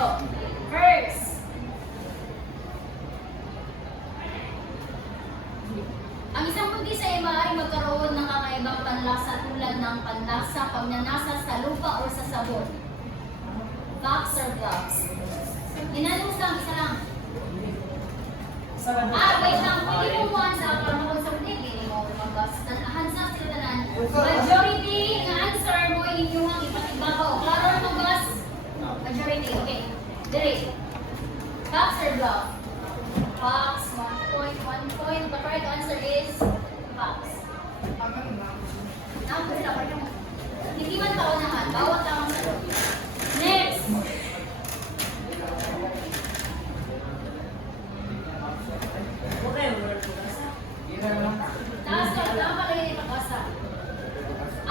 Ito. First. Ang isang buntis ay maaaring magkaroon ng kakaibang panlasa tulad ng panlasa, pagnanasa sa lupa o sa sabon. Facts or gloves? Ginanong lang, isa lang. Wait lang. Pwede mo mo sa karamon sa ulit. Hindi mo mag-gloves. Hansa sila tanan. Majority ng answer mo inyong ipatibabaw. Klaro na mag-gloves? Majority. Okay. Dire. Facts or gloves? Facts. 1 point, 1 point. The correct answer is facts. Hindi man tao naman. Bawat tao ang sagot. Next. Taas ka, saan pa kayo ipag-asa?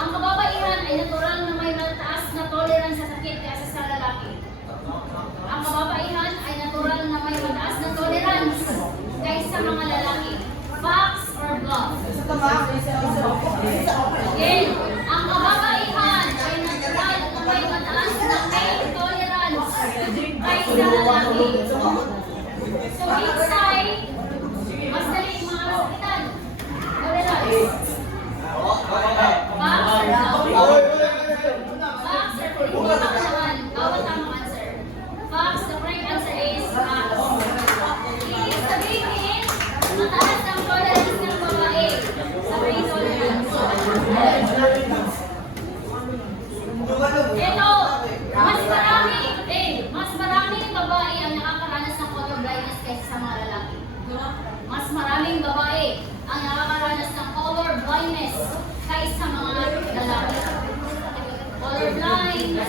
Ang kababaihan ay natural na may mataas na tolerance sa sakit kaysa sa lalaki. Ang kababaihan ay natural na may mataas na tolerance kaysa mga lalaki. Facts or bluff? Again, ang kababaihan ay natural na may mataas na tolerance kaysa lalaki. So, inside, mas dali yung mga kasakitan. Tolerance. Facts or bluff? Facts or bluff? Bawat tamang answer. Facts, the correct answer is facts. Ibig sabihin, mataas ang tolerance ng babae sa pain tolerance. Ito, mas maraming babae ang nakakaranas ng color blindness kaysa sa mga lalaki. Mas maraming babae ang nakakaranas ng color blindness kaysa sa mga lalaki. Color blind. 5,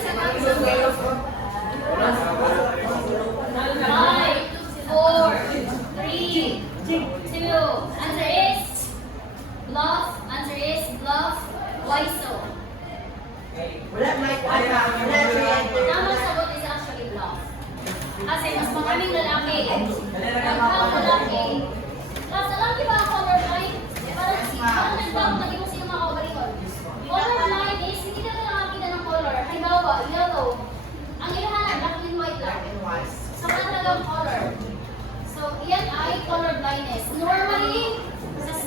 4, 3, 2. Answer is bluff. Answer is bluff. Why so? Tamang sagot is actually bluff. Kasi mas maraming lalaki. Lalaki. Mas lalaki ba ang color blind? Parang nagbago lagi mo sino mga kabarikon. Color blind is hindi na nakakita ng color. Halimbawa, yellow. Ang ilahan, black and white lang. Sa talagang color. So, yan ay color blindness. Normally, sa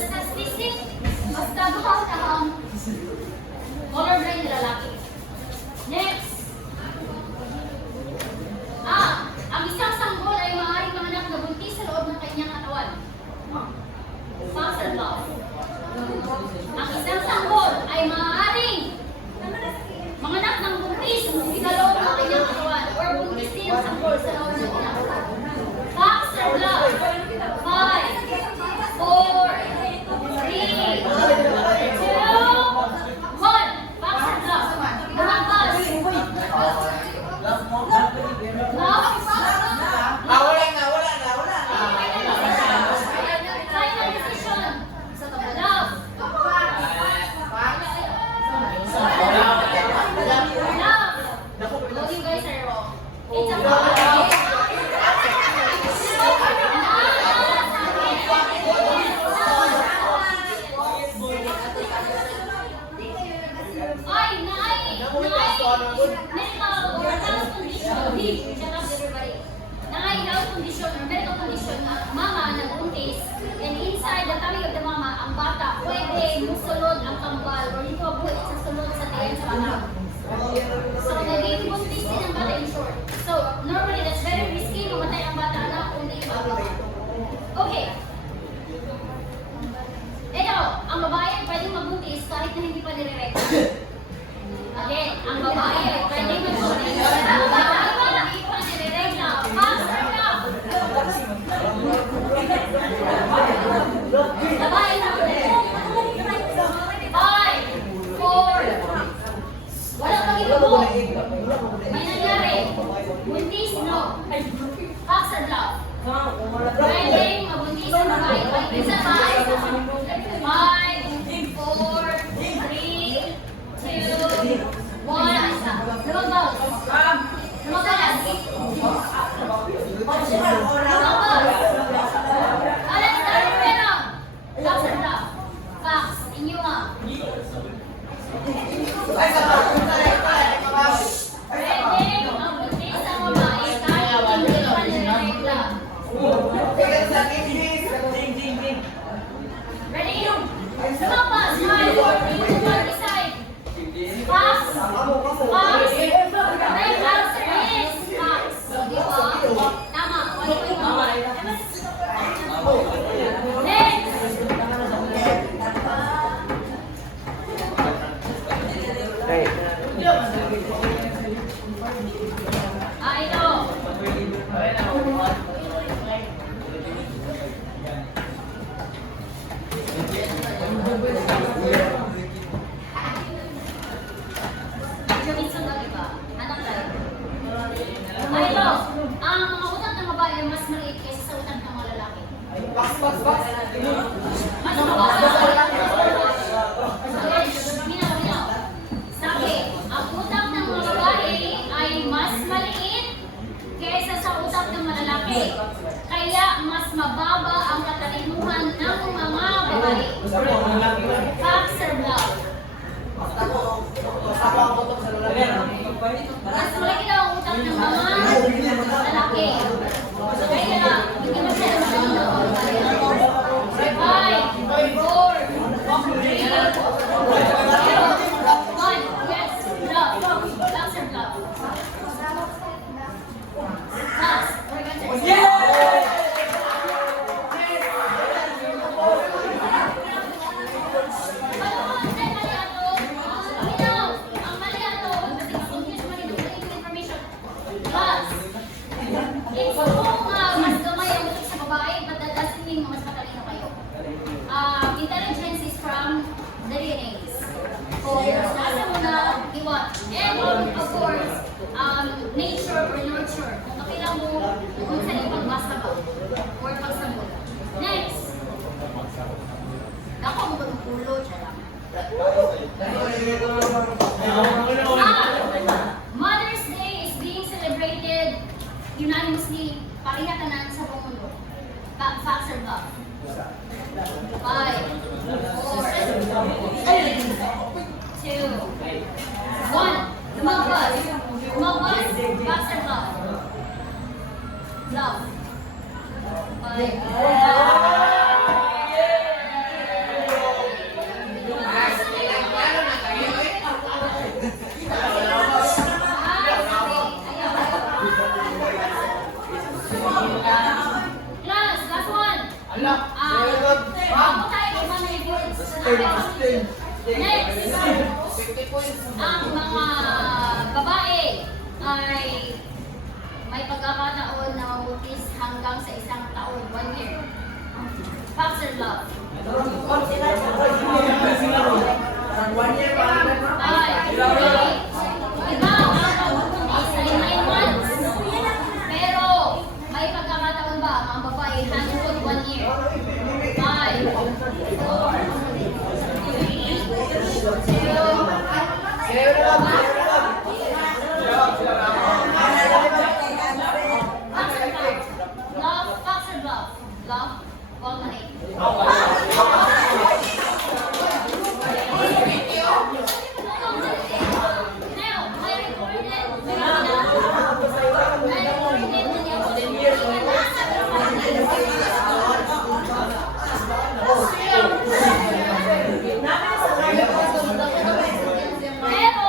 statistic, mas dapat ang color blind na lalaki. Next. Ang isang sanggol ay maaaring manganak na buntis sa loob ng kanyang katawan. Facts or bluff? Ang isang sanggol ay maaaring manganak ng buntis sa loob ng kanyang katawan or buntis din ang sanggol sa loob ng kanyang katawan. Facts or bluff? 5, 4, 3, 2, 1. Facts or bluff? Lumabas. Bluff? Final decision. Bluff. Both you guys are wrong. It's a bluff. Health condition or medical condition na mama nagbuntis, and inside the tummy of the mama, ang bata pwede musulod ang kambal or hindi mabuhay sa sulod sa tiyan sa bata. So, naging buntis din ang bata in short. So, normally that's very risky, mamatay ang bata na kung hindi mabuhay. Okay. Ito, ang babae pwedeng magbuntis kahit na hindi pa nire-record. Again, ang babae pwedeng magbuntis kahit na hindi pa nire-record. Facts or bluff? Babae na ulit. 5, 4. Wala pang ibubo. May nangyari. Buntis, no. Facts or bluff? Pwedeng mabuntis ang babae. Pwedeng sa bahay. 5, 4, 3, 2, 1. Lumabas. Lumabas. Facts. Inyo nga. Pwedeng Fox. Correct answer is Fox. Di ba? Tama. 1 point naman. Next. Ito. Yung isang lagi ba? Anak tayo. Ito. Ang mga utang ng babae ay mas maliit kaysa sa utang ng mga lalaki. Mas mababa. Minaw. Sabi, ang utang ng mga babae ay mas maliit kaysa sa utang ng mga lalaki. Kaya mas mababa ang katalinuhan ng mga babae. Facts or bluff? Mas malaki daw ang utang ng mga lalaki. Kaya, hindi mo siya naman ng 5, 4, 3, 2, 1. Yes, bluff. Facts or bluff? Facts. It's kung mas gamay ang utak sa babae, but that doesn't mean mas matalino kayo. Intelligence is from the DNAs. Kung nasa mo na, iwan. And of course, nature or nurture. Kung kapilang mo, kung saan yung pagbasa ba, or pagsambol. Next. Ako mo ba ng pulo, charang? Mother's Day is being celebrated unanimously, parihatanan sa buong mundo. Facts or bluff? 5, 4, 3, 2, 1. Lumabas. Facts or bluff? Bluff. 5. Last one. Bago tayo mag-manipulate next, ang mga babae ay may pagkakataon na mabutis hanggang sa 1 taon, 1 year. Facts or bluff? 1 year pa. 5, 3, iba ang mabutis ay 9 months. Pero may pagkakataon ba ang babae hanggang 1 year? 5, 4, 3, 2, 1. Facts or bluff? Bluff? Wag na rin. Pero,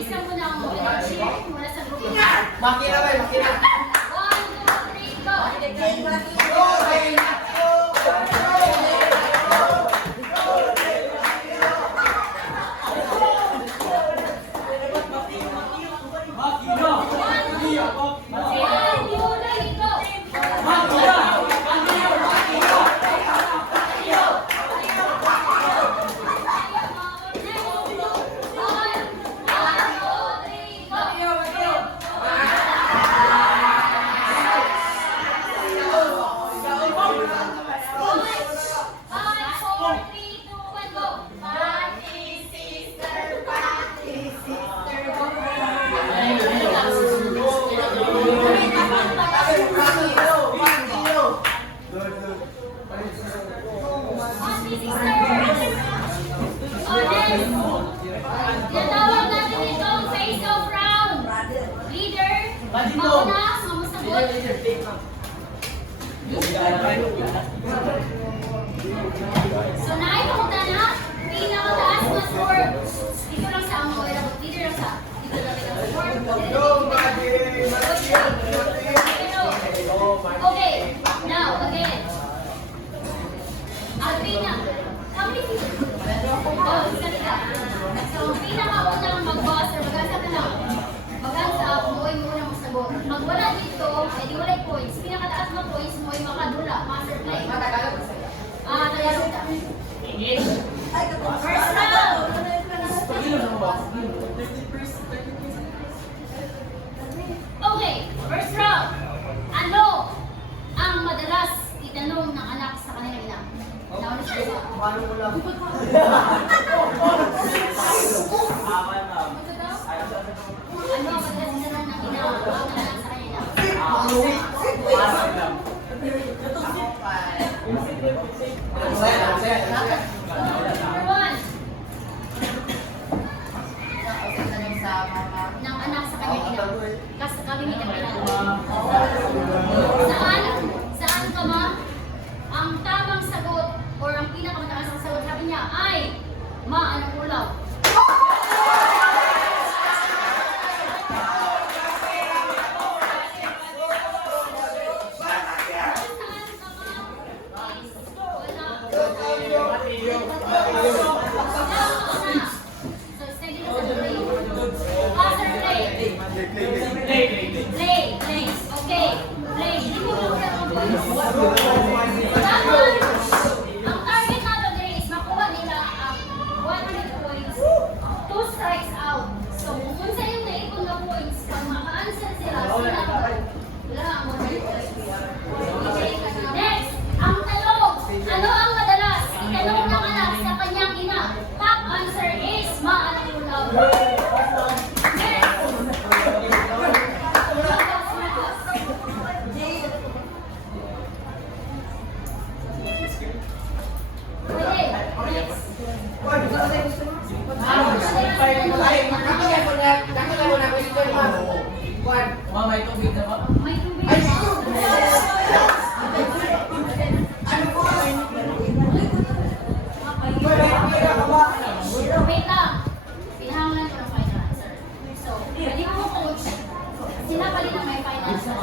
Isa mo na ang cheer mula sa grupo. Makina ba? Makina. 1, 2, 3, go! Tinatawag natin itong face-off round. Leader, mauna, mamusagot. So, naipunta na, pinakamataas na score. Dito lang sa ang leader lang sa. Dito lang sa score. Okay, now, again. Alvina, how many people? Oh, isa nila. So, pinakaunang mag-buzzer, mag-asa ka lang. Mag-asa, umuwi mo na masagot. Pag wala dito, edi wala points. Pinakataas na points mo ay makadula, master play. Tagalog na. First round! Okay, first round. Ano ang madalas itanong ng anak sa kanilang ina? Nauna siya sa Paano mo lang? ano ang madalas itanong ng ina ang anak sa kanila? Number 1. Ng anak sa kanyang ina. Kasi kalimitan ka na. Saan ka ma? Ang tamang sagot or ang pinakamataas na sagot sabi niya ay anong ulaw? So, steady na sa play. Faster play. Play. Okay. Play. Hindi mo makuha ang points. Dapat, ang target natin din is makuha nila ang 100 points. 2 strikes out. So, kung sa yung naipon na points, pag maka-answer sila, sila ang 100 points. Next, ang tanong. Ano ang madalas itanong ng anak sa kanyang ina? Top answer is anong ulaw. May tubig na ba? May tubig. Wait lang. Pinahanglan ko ng final answer. So, pwede mo coach. Sila pa rin ang may final answer.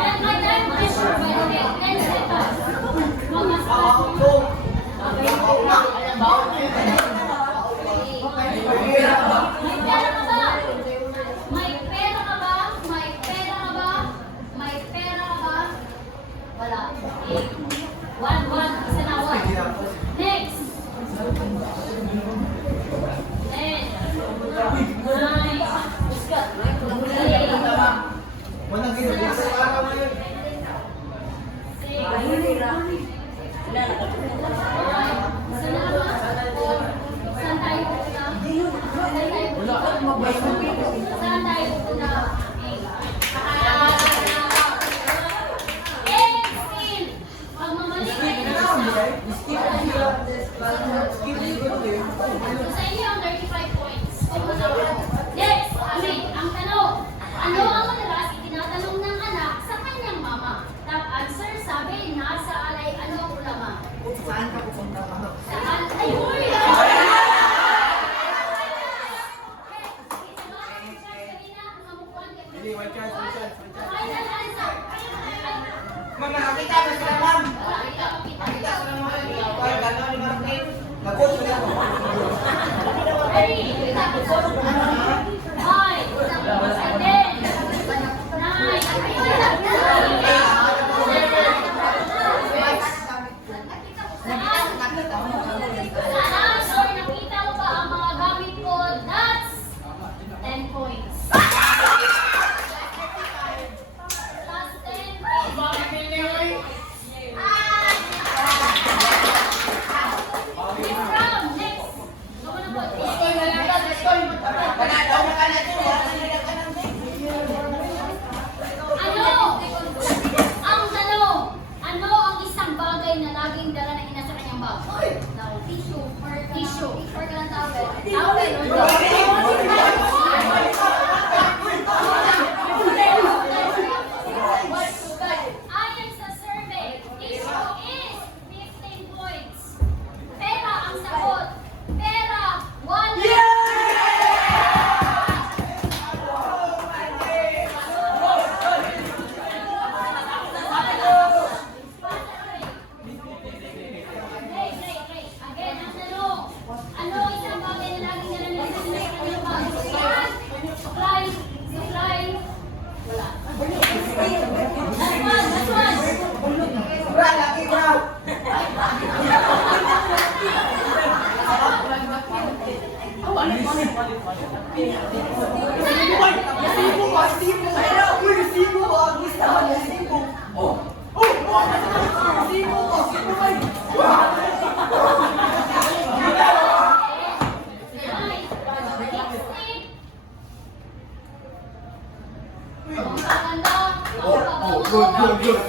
And my time pressure, by the way, 10 seconds. Mga May pera ka ba? May pera ka ba? May pera ka ba? May pera ka ba? Wala. Okay. 1. Isa na 1. Next. 10. 9. 8. 7. 6. 5. 4. 3. 2. 1. Sige, white chance, white chance, white chance. Final answer. Ma'am, nakakita na sila, ma'am. Wala, kita makita. Nakita sila, ma'am. Ay, gano'n ni Ma'am Kate. Nag-coach sila. Ready? 10 points. Last 10 is Ikram, next. Go na po. Ang tanong, ano ang isang bagay na laging dala ng ina sa kanyang bag? Tissue. Tissue. Or ka ng towel. Towel or ayon sa survey, tissue is 15 points. Pera ang sagot. Pera, 1. Again, ang tanong, ano isang bagay na laging dala ng ina sa kanyang bag? Supply. Supply. Wala. Last one.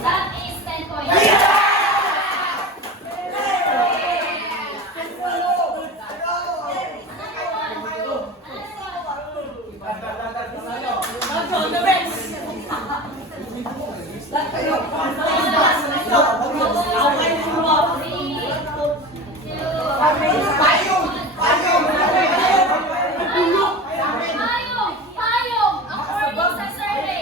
That is 10 points. Payong! According sa survey,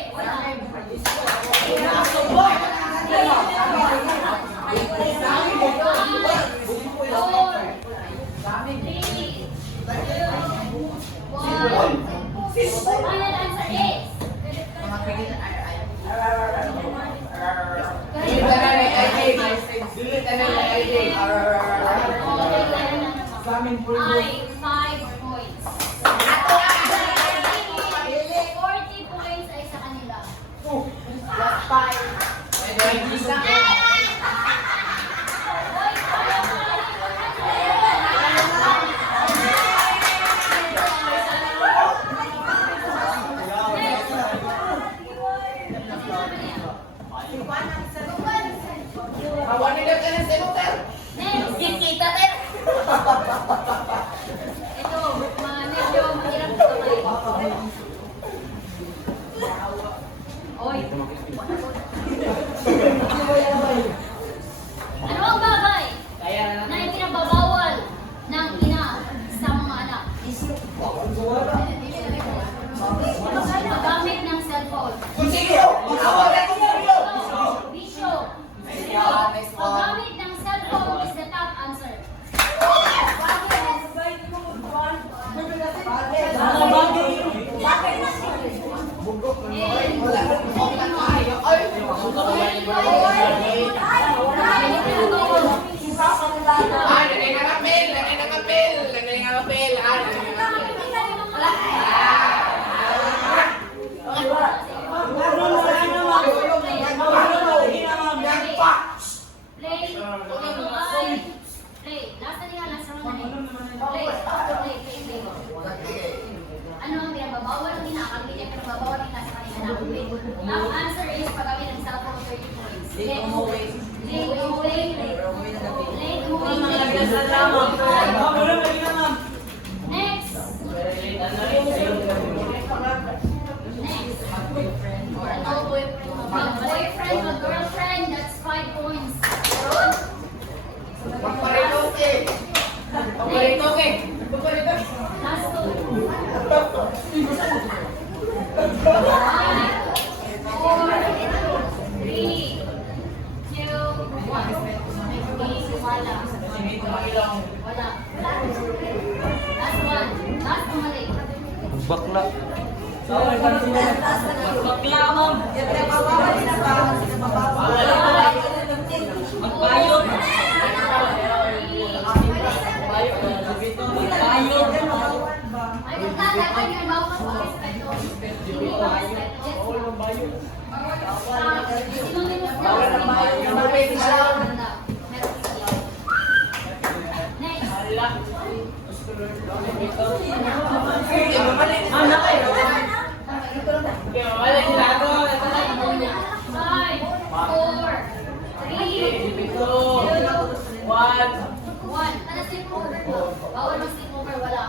final answer is ay 5 points. 40 points ay sa kanila. Ito, medyo mahirap ito kayo. Oy. Ano ang bagay na ipinagbabawal ng ina sa mga anak? Paggamit ng cellphone. Bisyo. Paggamit ng cellphone is the top answer. Play. Play. Last na nga, last round na Play. Play. Ano ang pinababawal ng ina? Ang pinababawal ng ina sa kanila na play. Ang answer is paggamit ng cellphone 30 points. Late umuwi. Next. Boyfriend or girlfriend, that's 5 points. Last two. Bakla, ma'am. Magbayot. Magbayot. Ay, magtatapon yung bawat respeto. Hindi ko respeto. Sinunod mo sila. Meron siya. Next. Five, four, three, two, one. Tara, sleepover mo. Bawal mag sleepover, wala.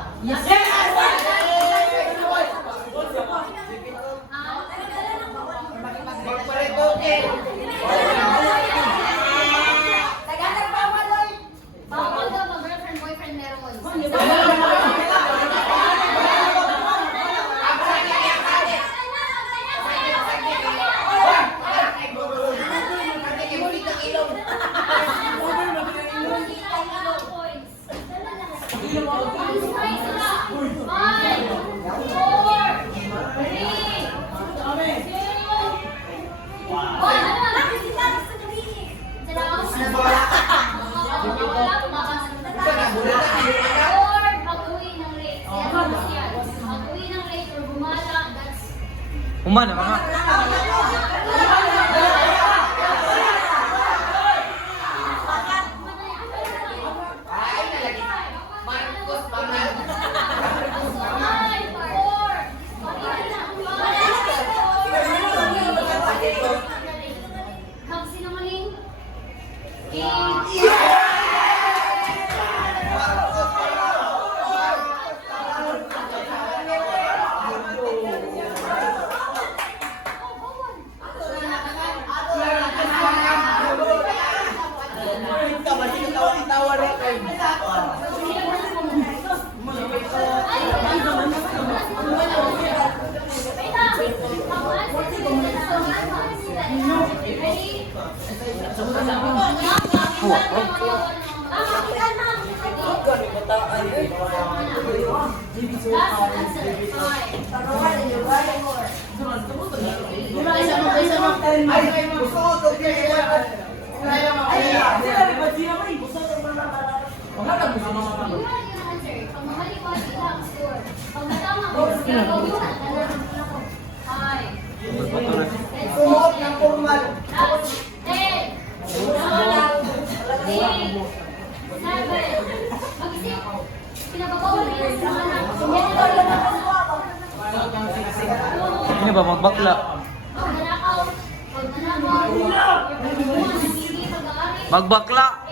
Bawal daw mag girlfriend, boyfriend meron. Umana mga. Magsinungaling. Sumuot ng formal. 10, 9, 8, 7, mag-isip. Pinababawal na yun sa mga anak. Ini ba magbakla? Pag nanakaw, pag nanakaw, hindi pag-aari. Magbakla.